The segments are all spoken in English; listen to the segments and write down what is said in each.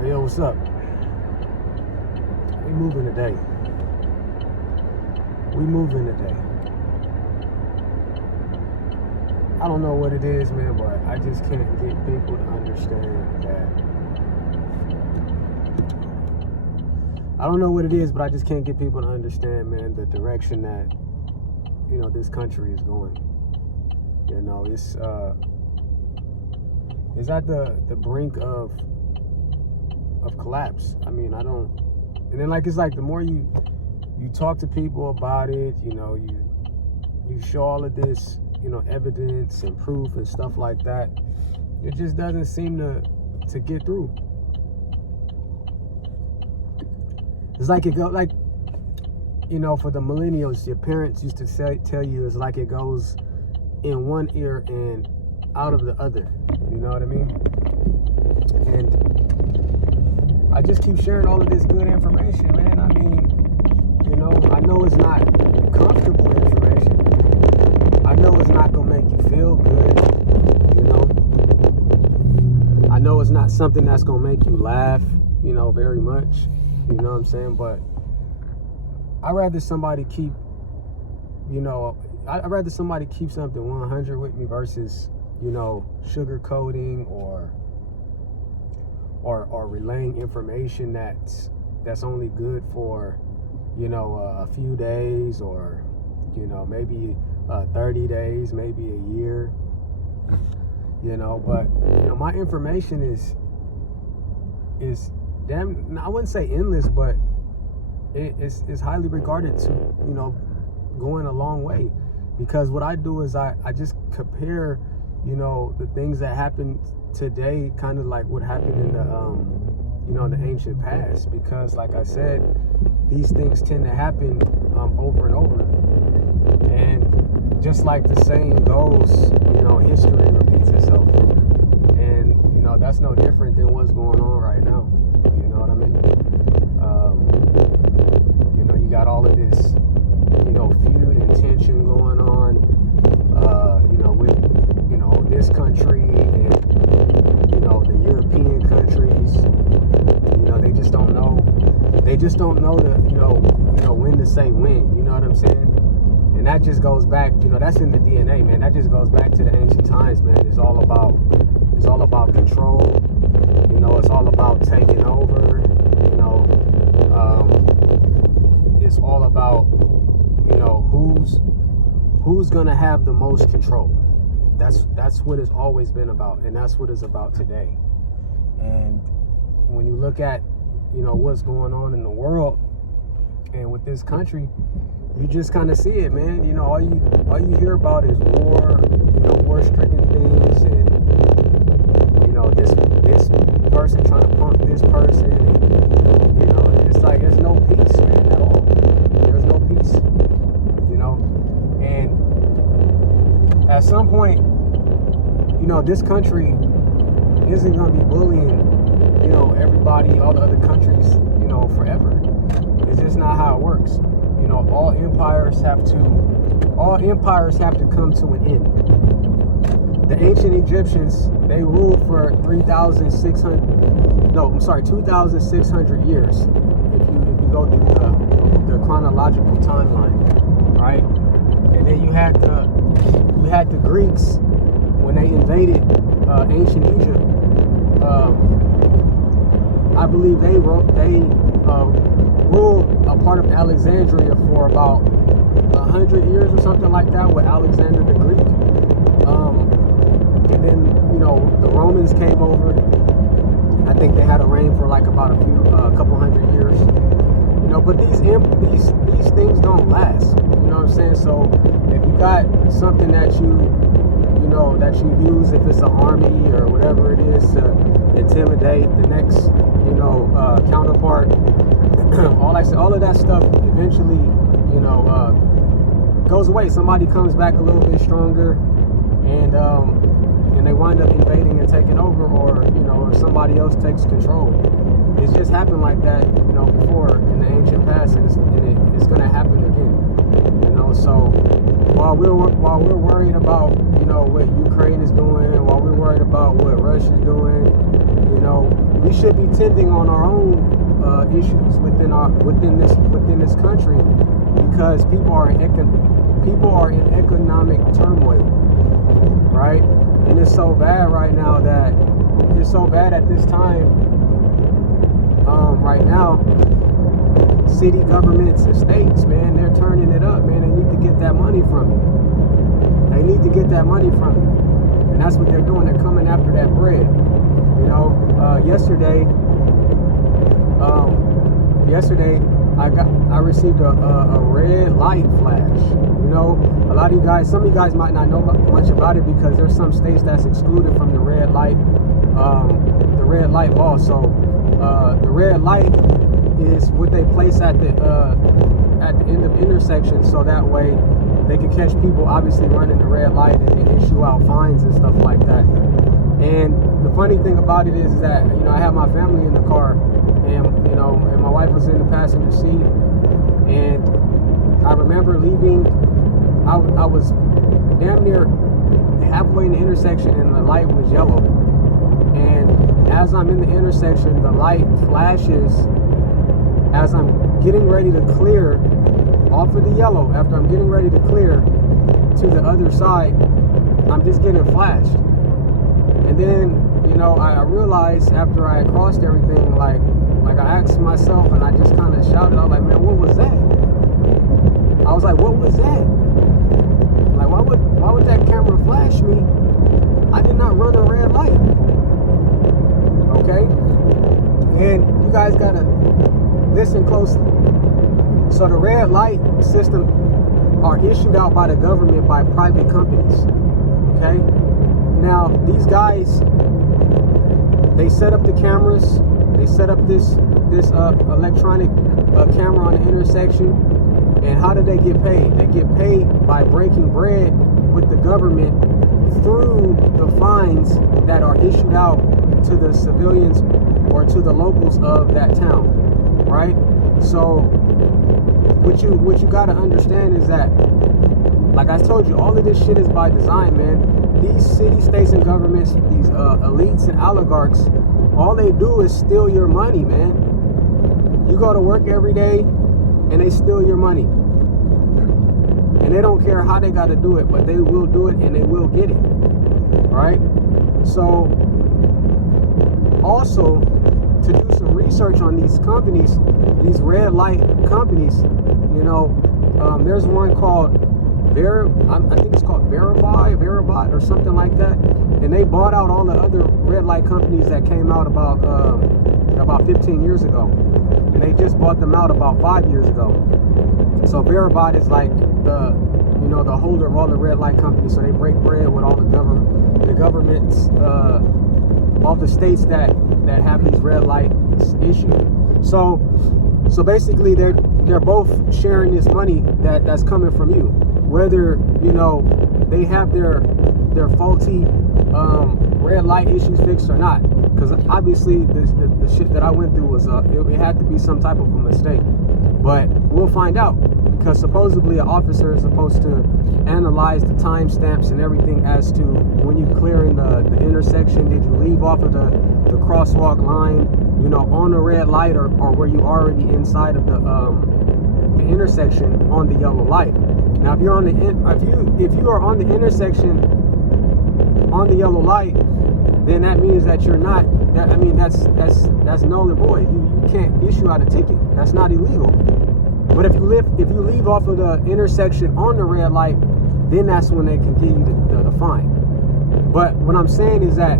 Hey, yo, what's up? We moving today. We moving today. I don't know what it is, man, but I just can't get people to understand that. I don't know what it is, but I just can't get people to understand, man, the direction that, this country is going. It's at the brink of collapse. I mean, I don't, and then it's like the more you talk to people about it, you show all of this, evidence and proof and stuff like that, it just doesn't seem to get through. It's like it go like, for the millennials, your parents used to tell you it's like it goes in one ear and out of the other. You know what I mean? And I just keep sharing all of this good information, man. I mean, I know it's not comfortable information. I know it's not gonna make you feel good, I know it's not something that's gonna make you laugh, very much. You know what I'm saying? But I'd rather somebody keep, I'd rather somebody keep something 100 with me versus, sugarcoating or relaying information that's only good for, a few days or, maybe 30 days, maybe a year, but, my information is damn, I wouldn't say endless, but it's highly regarded to, going a long way, because what I do is I just compare, the things that happen today, kind of like what happened in the, in the ancient past, because like I said, these things tend to happen over and over, and just like the saying goes, history repeats itself, and that's no different than what's going on right now. You know what I mean? You got all of this, feud and tension going on, with, this country and, the European countries. They just don't know. They just don't know when to say when. You know what I'm saying? And that just goes back, that's in the DNA, man. That just goes back to the ancient times, man. It's all about control. It's all about taking over. It's all about, who's gonna have the most control. That's what it's always been about, and that's what it's about today. And when you look at, what's going on in the world and with this country, you just kind of see it, man. All you hear about is war, war-stricken things, and this person trying to punk this person, and, it's like there's no peace, man, at all. There's no peace, and at some point, this country isn't going to be bullying, everybody, all the other countries, forever. It's just not how it works. All empires have to come to an end. The ancient Egyptians, they ruled for 2,600 years. If you go through the chronological timeline, right? And then you had the Greeks when they invaded ancient Egypt. I believe they ruled a part of Alexandria for about 100 years or something like that with Alexander the Greek. And then, the Romans came over. I think they had a reign for like about a couple hundred years. But these things don't last. You know what I'm saying? So if you got something that that you use, if it's an army or whatever it is, to intimidate the next, counterpart, all of that stuff eventually, goes away. Somebody comes back a little bit stronger, and they wind up invading and taking over, or somebody else takes control. It's just happened like that, before in the ancient past, and it's going to happen again. So while we're worried about, what Ukraine is doing, while we're worried about what Russia's doing, we should be tending on our own issues within this country, because people are in economic turmoil, right? And it's so bad right now that it's so bad at this time. Right now, city governments and states, man, they're turning it up, man. They need to get that money from you. They need to get that money from you, and that's what they're doing. They're coming after that bread. You know, yesterday I received a red light flash. You know, some of you guys might not know much about it, because there's some states that's excluded from the red light law. So the red light is what they place at the end of intersections, so that way they can catch people obviously running the red light and issue out fines and stuff like that. And the funny thing about it is that, you know, I have my family in the car, and you know, and my wife was in the passenger seat, and I remember leaving. I was damn near halfway in the intersection, and the light was yellow. And as I'm in the intersection, the light flashes. As I'm getting ready to clear off of the yellow, after I'm getting ready to clear to the other side, I'm just getting flashed. And then, you know, I realized after I had crossed everything, like I asked myself, and I just kind of shouted, I was like, man, what was that? I was like, what was that? Like, why would that camera flash me? I did not run a red light. Okay? And you guys gotta listen closely. So the red light system are issued out by the government by private companies. Okay? Now, these guys, they set up the cameras. They set up this electronic camera on the intersection. And how do they get paid? They get paid by breaking bread with the government through the fines that are issued out to the civilians or to the locals of that town, right? So what you got to understand is that, like I told you, all of this shit is by design, man. These city, states, and governments, these elites and oligarchs, all they do is steal your money, man. You go to work every day, and they steal your money. And they don't care how they got to do it, but they will do it, and they will get it. Right? So, also, to do some research on these companies, these red light companies, you know, there's one called I think it's called Veribot or something like that. And they bought out all the other red light companies that came out about 15 years ago. And they just bought them out about 5 years ago. So Veribot is like the holder of all the red light companies. So they break bread with all the governments, all the states that have these red lights issued. So basically they're both sharing this money that's coming from you. Whether, you know, they have their faulty red light issues fixed or not. Because obviously the shit that I went through was it had to be some type of a mistake. But we'll find out, because supposedly an officer is supposed to analyze the timestamps and everything as to when you clear in the intersection. Did you leave off of the crosswalk line, you know, on the red light, or were you already inside of the intersection on the yellow light? Now, if you are on the intersection on the yellow light, then that means that you're not. That's null and void. You can't issue out a ticket. That's not illegal. But if you leave off of the intersection on the red light, then that's when they can give you the fine. But what I'm saying is that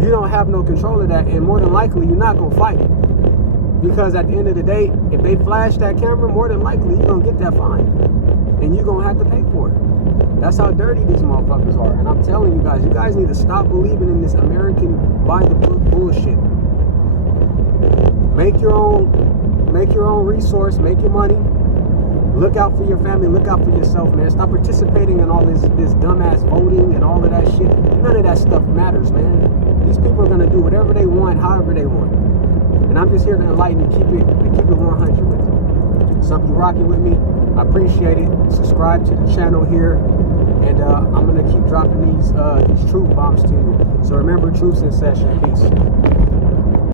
you don't have no control of that, and more than likely you're not gonna fight it, because at the end of the day, if they flash that camera, more than likely you're gonna get that fine, and you're gonna have to pay for it. That's how dirty these motherfuckers are. And I'm telling you guys need to stop believing in this American by the book bullshit. Make your own resource, make your money. Look out for your family, look out for yourself, man. Stop participating in all this dumbass voting and all of that shit. None of that stuff matters, man. These people are gonna do whatever they want, however they want. And I'm just here to enlighten and keep it 100 with you. So if you're rocking with me, I appreciate it. Subscribe to the channel here, and I'm gonna keep dropping these truth bombs to you. So remember, truth's in session. Peace.